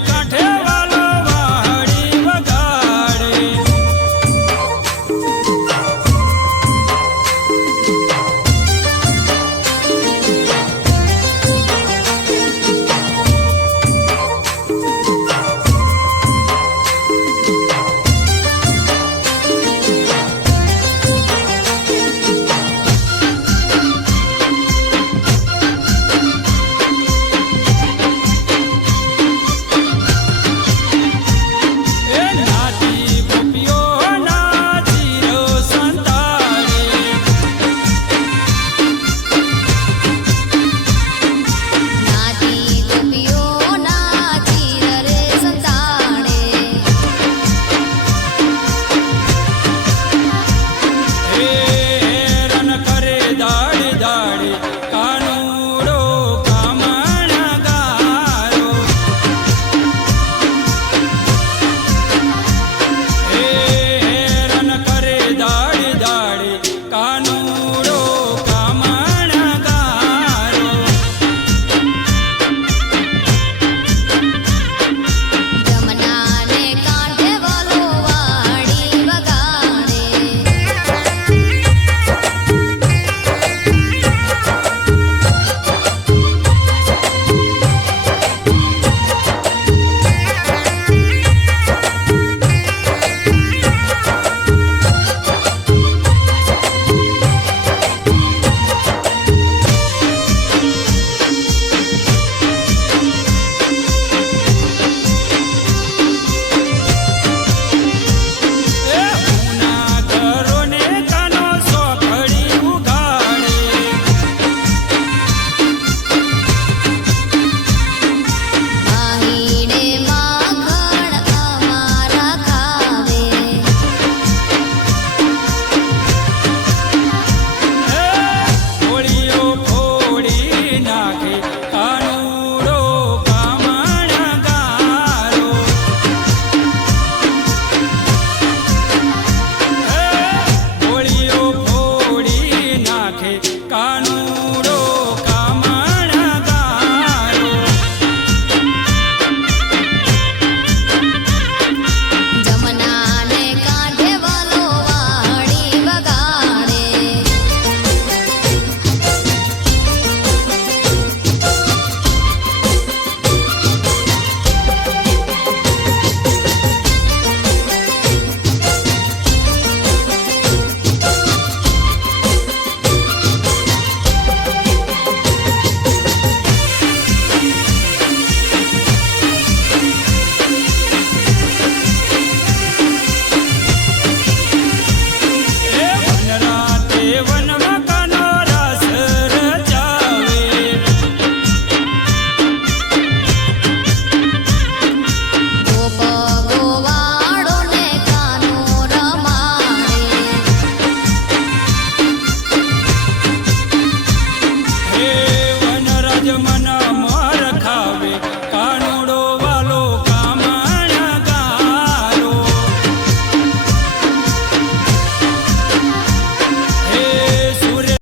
কাঠে